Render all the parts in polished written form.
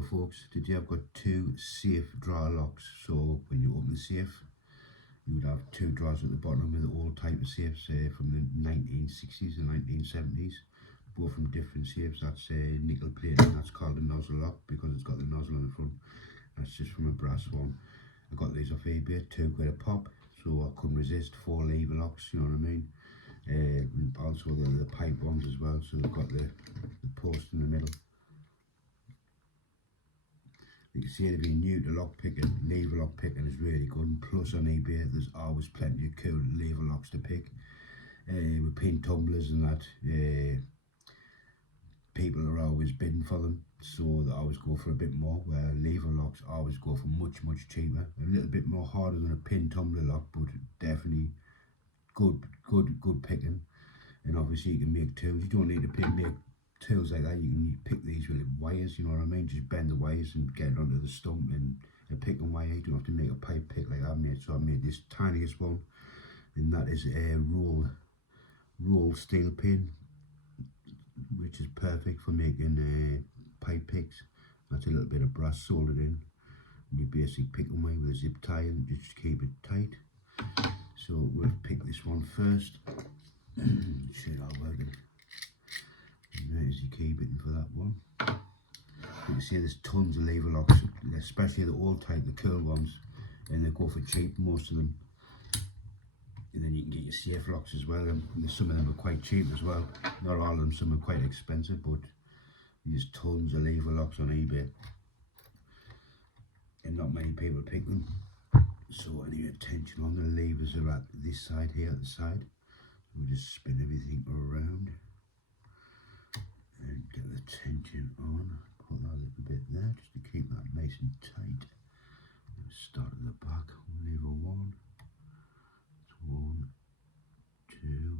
Hello folks, today I've got two safe drawer locks. So when you open the safe, you would have two drawers at the bottom with all type of safes from the 1960s and 1970s, both from different safes. That's nickel plated, that's called a nozzle lock because it's got the nozzle on the front. That's just from a brass one. I got these off eBay, £2 a pop, so I couldn't resist. 4 lever locks, you know what I mean. Also the pipe ones as well, so they've got the post in the middle. You can see if you're new to lock picking, lever lock picking is really good. And plus on eBay there's always plenty of cool lever locks to pick. With pin tumblers and that, people are always bidding for them, so they always go for a bit more, where lever locks always go for much cheaper. A little bit more harder than a pin tumbler lock, but definitely good picking. And obviously you can make tools. You don't need to make tools like that. You can pick these with wires, you know what I mean. Just bend the wires and get it onto the stump and a picking wire. You don't have to make a pipe pick like I've made. So I made this tiniest one, and that is a roll steel pin, which is perfect for making pipe picks. That's a little bit of brass soldered in. And you basically pick them away with a zip tie and just keep it tight. So we'll pick this one first. Show you how working. And there's your key button for that one. You can see there's tons of lever locks, especially the old type, the cool ones, and they go for cheap, most of them. And then you can get your safe locks as well, and some of them are quite cheap as well. Not all of them, some are quite expensive, but there's tons of lever locks on eBay, and not many people pick them. So any attention on the levers are at this side here, at the side. We'll just spin everything around and get the tension on. Put that a little bit there just to keep that nice and tight. We'll start at the back. Lever 1. It's 1, 2,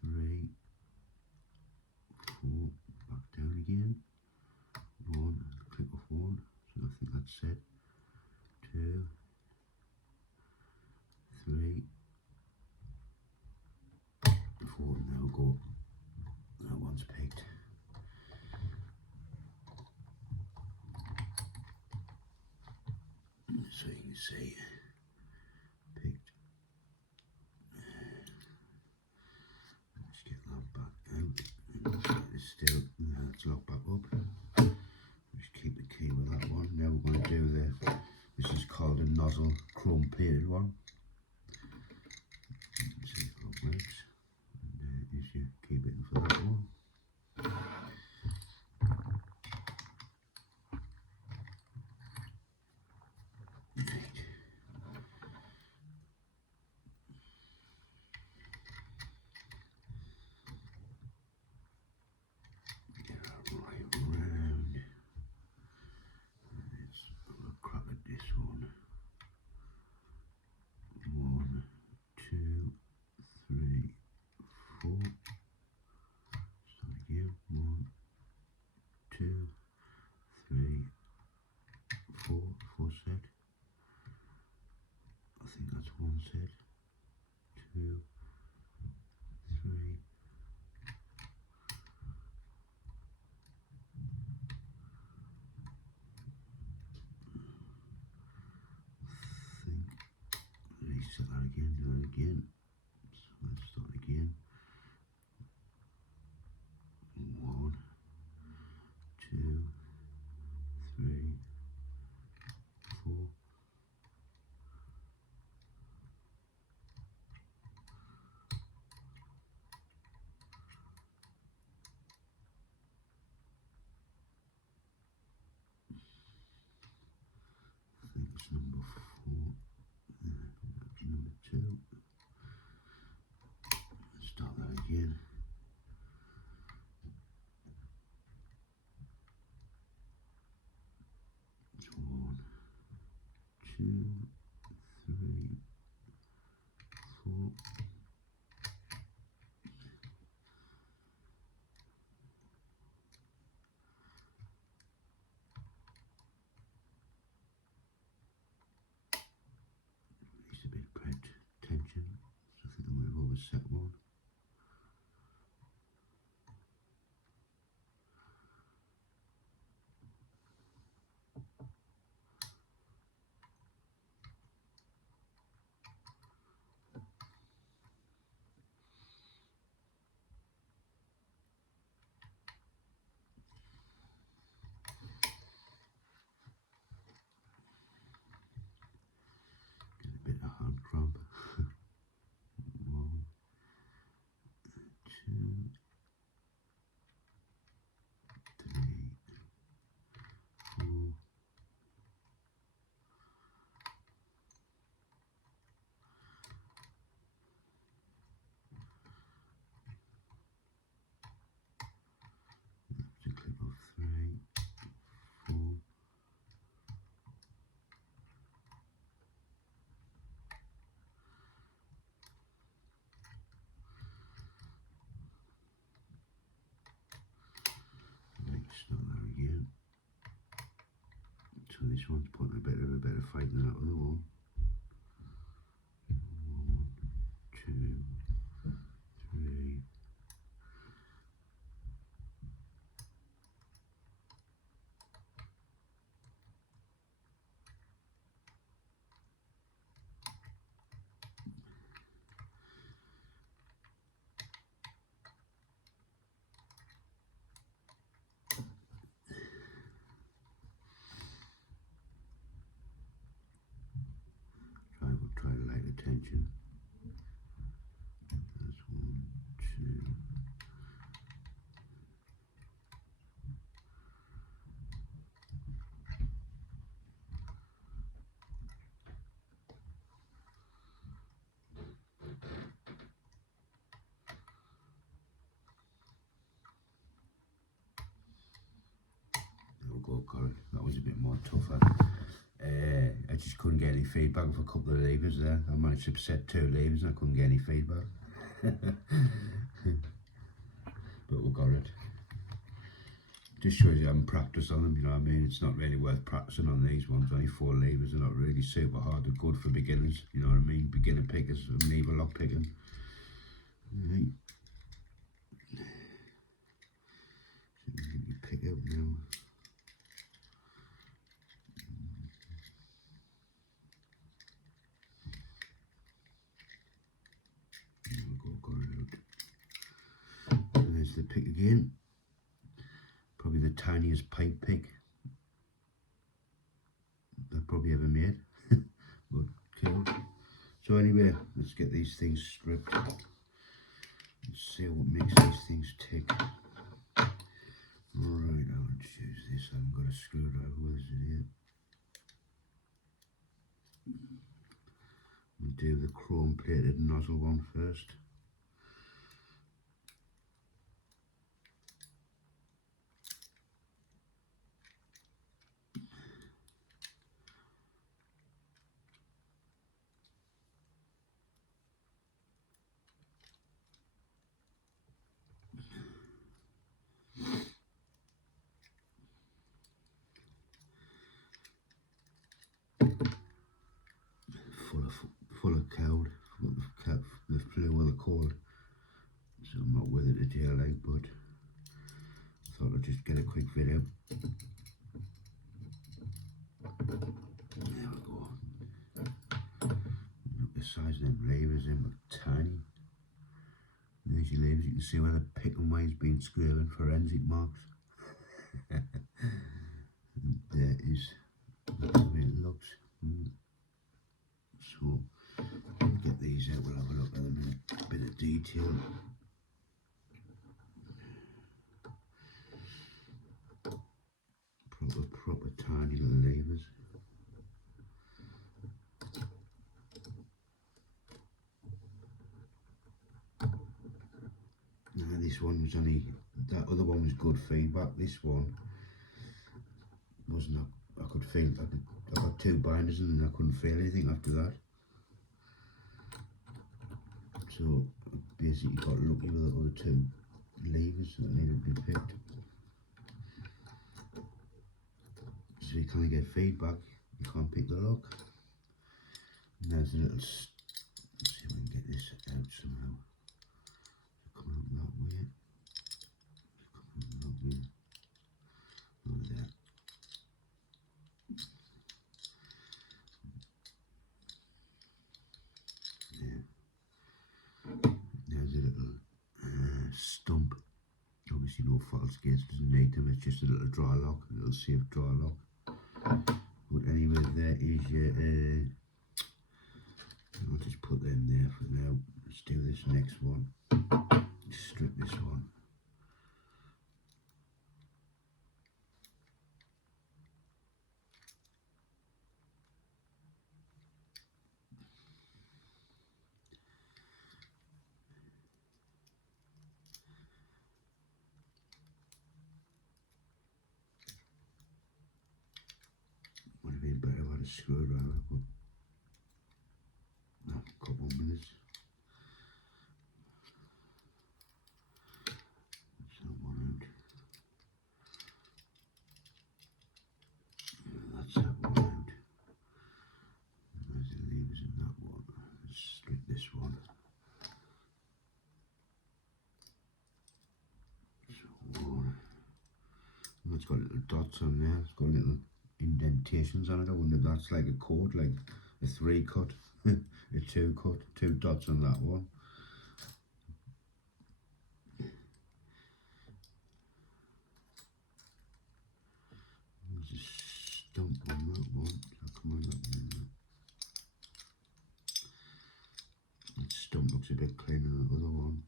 3, 4. Back down again. 1. Click off 1. So I think that's set. 2, 3, 4. Now go. That one's picked. So you can see, picked. Let's get that back out. It's still, let's lock back up. Just keep the key with that one. Now we're going to do this is called a nozzle chrome plated one. Let's see if it works. And there's your key button for that one. Four set. I think that's one set. 2, 3. I think reset that again, do that again. So let's start again. 1, 2, 3, 4. I think it's number 4. That's number 2. Let's start that again. 1, 2, 3, 4. It's a bit of tension. So I think I might have overset one. this one's putting a better fight than that other one. 1, 2, 3. Try to light attention. That's 1, 2. There we go, got it. That was a bit more tougher. I just couldn't get any feedback with a couple of levers there. I managed to set 2 levers and I couldn't get any feedback. But we got it. Just shows you haven't practiced on them, you know what I mean? It's not really worth practicing on these ones. Only 4 levers are not really super hard. They're good for beginners, you know what I mean? Beginner pickers and lever lock picking. Right. So you pick out now. And there's the pick again. Probably the tiniest pipe pick I've probably ever made. But cool. So anyway, let's get these things stripped. Let's see what makes these things tick. Alright, I'll choose this. I haven't got a screwdriver. Where is it here? We'll do the chrome plated nozzle one first. Full of code, the flew of the cord, so I'm not with it at JLA, but I thought I'd just get a quick video. There we go. Look the size of them levers, them are tiny. There's your levers, you can see where the pick and way's been screwing, forensic marks. There is the way it looks. So get these out, we'll have a look at them in a bit of detail. Proper tiny little levers. Now this one was only, that other one was good feedback. This one wasn't, I could feel, I got 2 binders and I couldn't feel anything after that. So I basically got lucky with the other 2 levers that needed to be picked. So you can't get feedback, you can't pick the lock. And there's a little, let's see if we can get this out somehow. Coming up that way. Coming up that way. Over there. There. There's a little stump. Obviously no false gates, doesn't need them, it's just a little dry lock, a little safe dry lock. But anyway, there is your, I'll just put them there for now. Let's do this next one. Strip this one. Would have been better if I had a screwdriver, but no, a couple of minutes. That's that one out. Yeah, that's that one. It's got little dots on there. It's got little indentations on it. I wonder if that's like a code, like a 3 cut, a 2 cut, 2 dots on that one. There's a stump on that one. So come on, that stump looks a bit cleaner than the other one.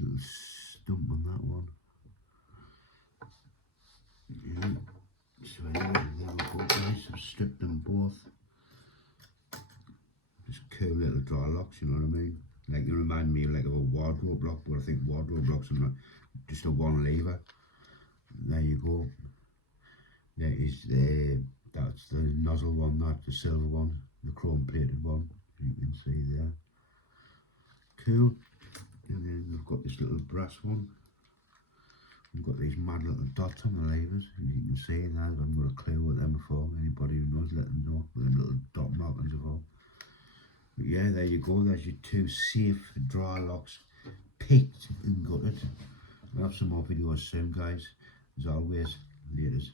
Little stump on that one. Yeah. So anyway, there we go guys, I've stripped them both. Just cool little draw locks, you know what I mean? Like they remind me of like of a wardrobe lock, but I think wardrobe locks are not just a one lever. There you go. There is that's the nozzle one, that's the silver one, the chrome plated one, you can see there. Cool. And then we've got this little brass one. We've got these mad little dots on the levers, as you can see there. I haven't got a clue what them are for. Anybody who knows, let them know what them little dot markings are for. But yeah, there you go. There's your 2 safe drawer locks, picked and gutted. We'll have some more videos soon, guys. As always, laters.